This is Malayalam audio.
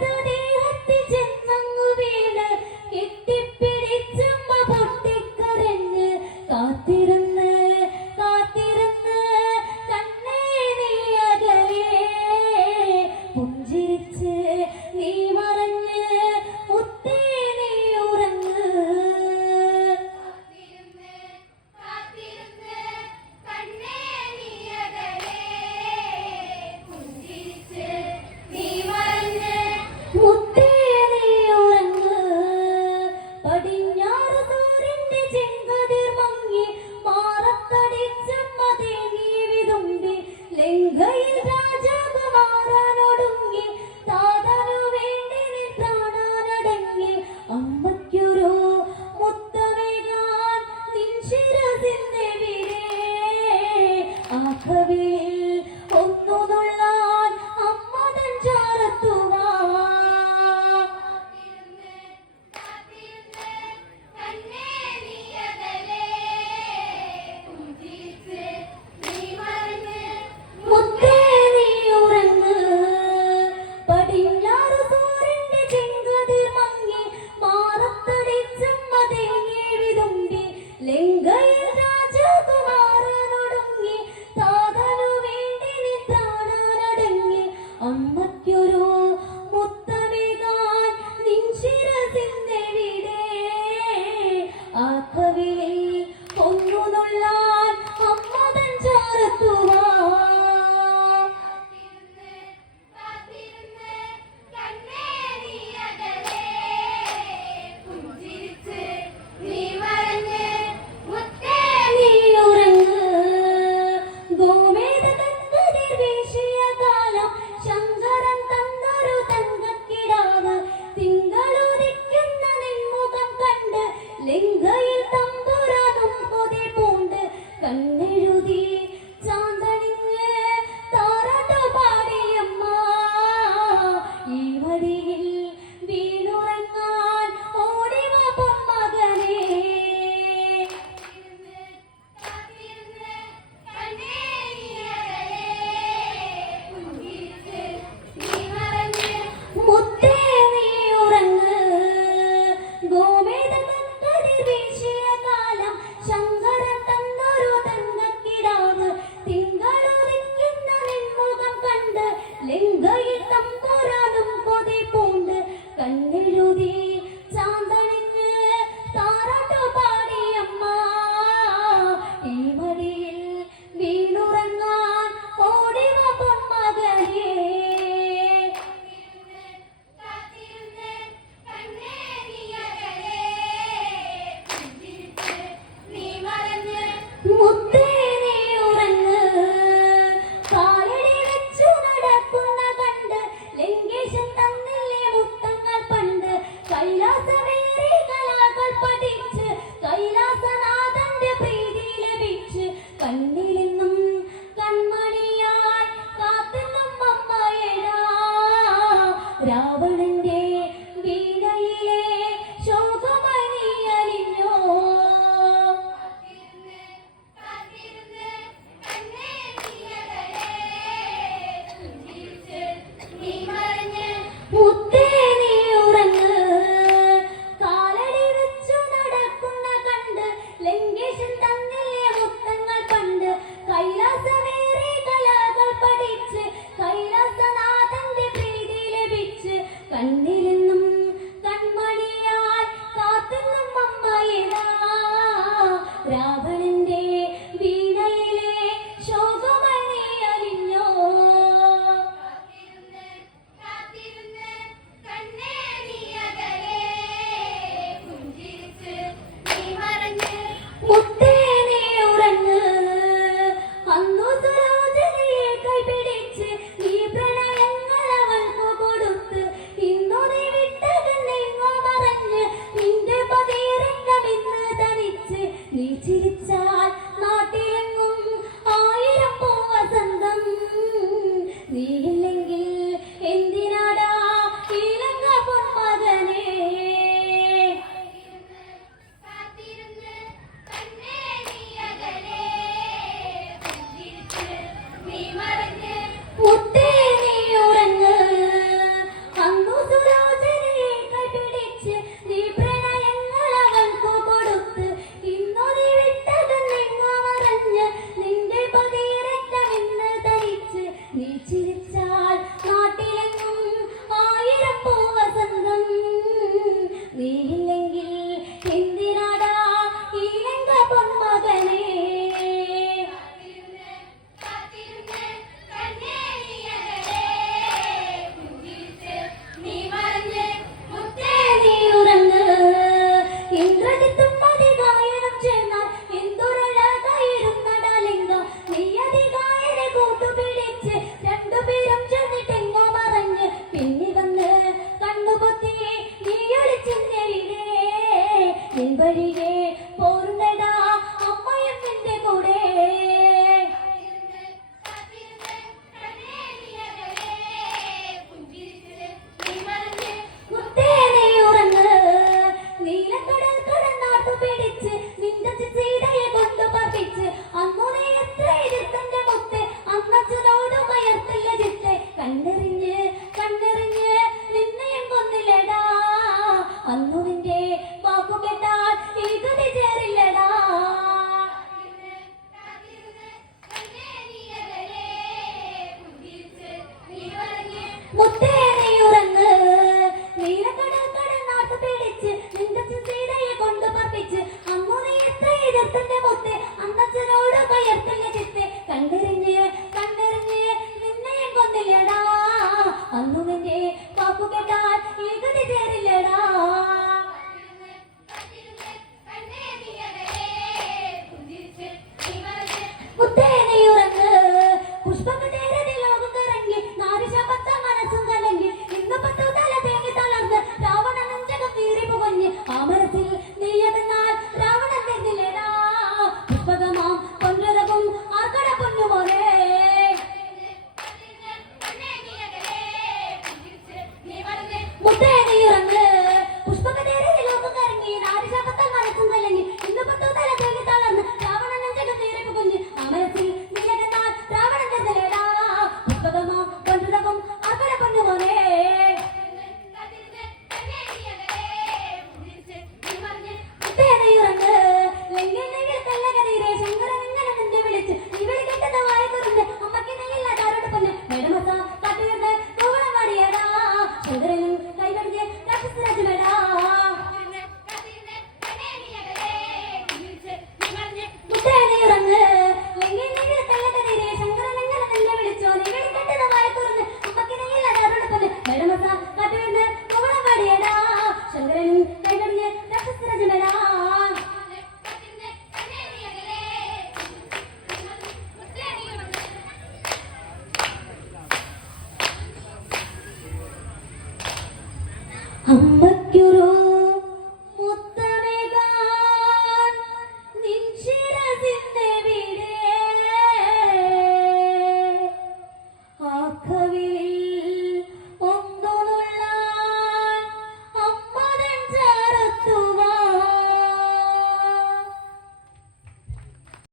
ದುನೇ കണ്ണെഴുതി I love you.